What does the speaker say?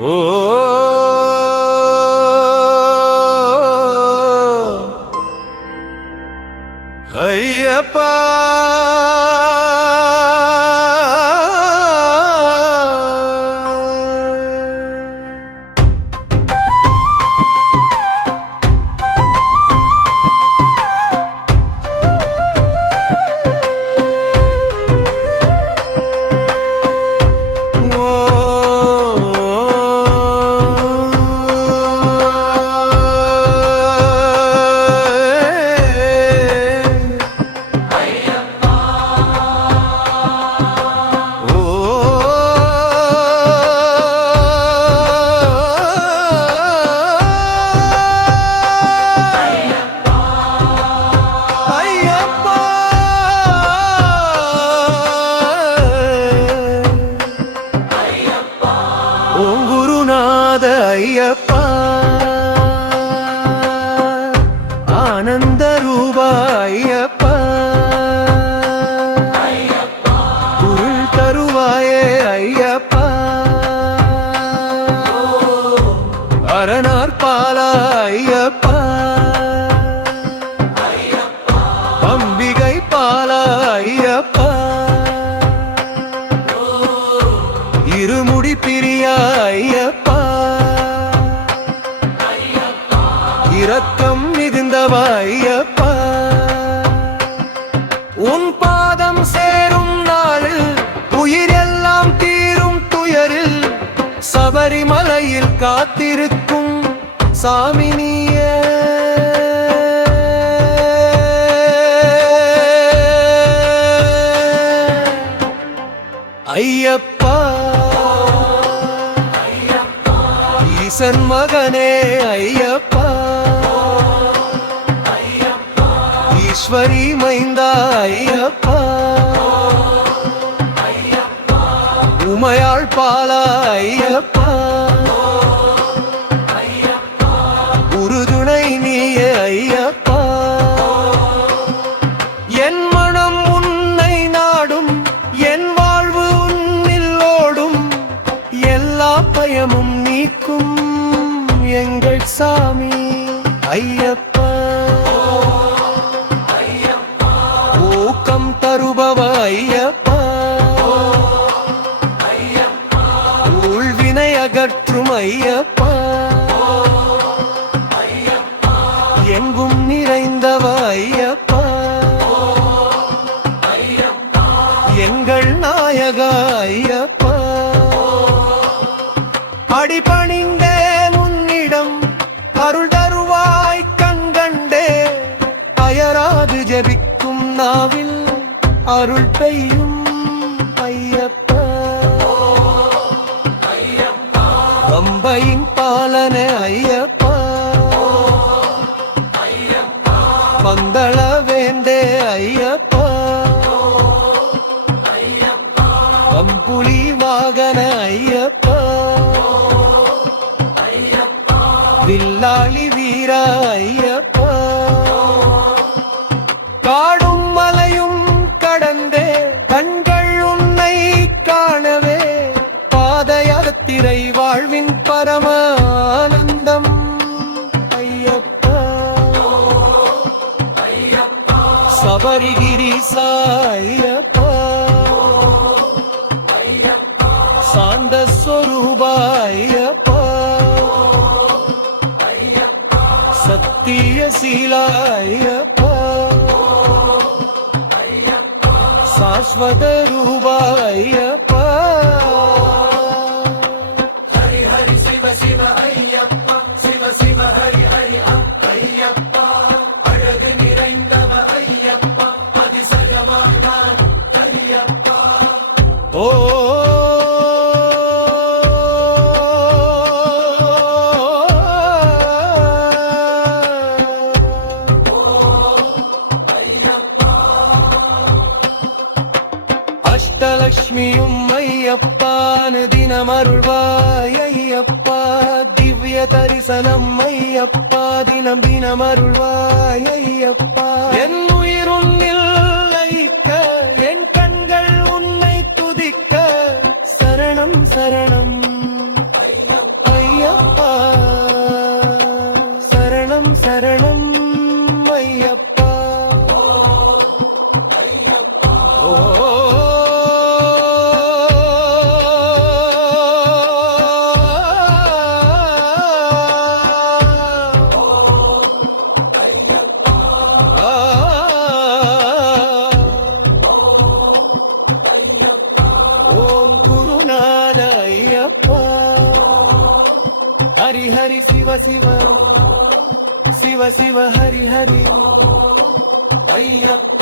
ஓ ஐயப்பா ஐயப்பா ஆனந்த ரூபா ஐயப்பா குருள் தருவாயே ஐயப்பா அரணார் பாலா ஐயப்பா அம்பிகை பாலா ஐயப்பா இருமுடி பிரியா ஐயப்பா இரக்கம் மிகுந்தவா ஐயப்பா உன் பாதம் சேரும் நாளில் உயிர் எல்லாம் தீரும் துயரில் சபரிமலையில் காத்திருக்கும் சாமி நீயே ஐயப்பா ஈசன் மகனே ஐயப்பா ஈஸ்வரி மைந்தா ஐயப்பா உமையாள் பாலா ஐயப்பா உறுதுணை நீயே ஐயப்பா என் மனம் உன்னை நாடும் என் வாழ்வு உன்னில் ஓடும் எல்லா பயமும் நீக்கும் எங்கள் சாமி ஐயப்பா ஊக்கம் தருபவ ஐயப்பா ஊழ்வினை அகற்றும் ஐயப்பா எங்கும் நிறைந்தவ ஐயப்பா எங்கள் நாயக ஐயப்பா அடிபணிந்தே உன்னிடம் அருள் தருவாய் கண்கண்டே அயராது ஜெபிக்கும் நாவில் அருள் பெய்யும் ஐயப்பா பம்பையின் பாலனே ஐயப்பா பந்தள வேண்டே ஐயப்பா பம்புலி வாகன ஐயப்பா வில்லாளி வீர ஐயப்பா காடும் மலையும் கடந்தே கண்கள் உன்னை காணவே பாத யாத்திரை வாழ்வின் பரம ஆனந்தம் ஐயப்பா சபரிகிரிசா ஐயப்பா சாந்த ஸ்வரூபா ஐயப்பா சத்திய சீலா ஐயப்பா சாஸ்வத ரூபா ஐயப்பா ஹரி ஹரி சிவ சிவ ஐயப்பா சிவ சிவ ஹரி ஹரி ஐயப்பா அழகு நிறைந்தவ ஐயப்பா அதிசயவானான் ஐயப்பா ஓ அஷ்டலக்ஷ்மியும் ஐயப்பானு தினமருள்வாய் ஐயப்பா திவ்ய தரிசனம் ஐயப்பா தினம் தினம் அருள்வாய் ஐயப்பா என் உயிர் உன்னில் லயிக்க என் கண்கள் உன்னை துதிக்க சரணம் சரணம் ஐயப்பா ஹரி ஹரி சிவ சிவ சிவ சிவ ஹரி ஹரி ஐயப்பா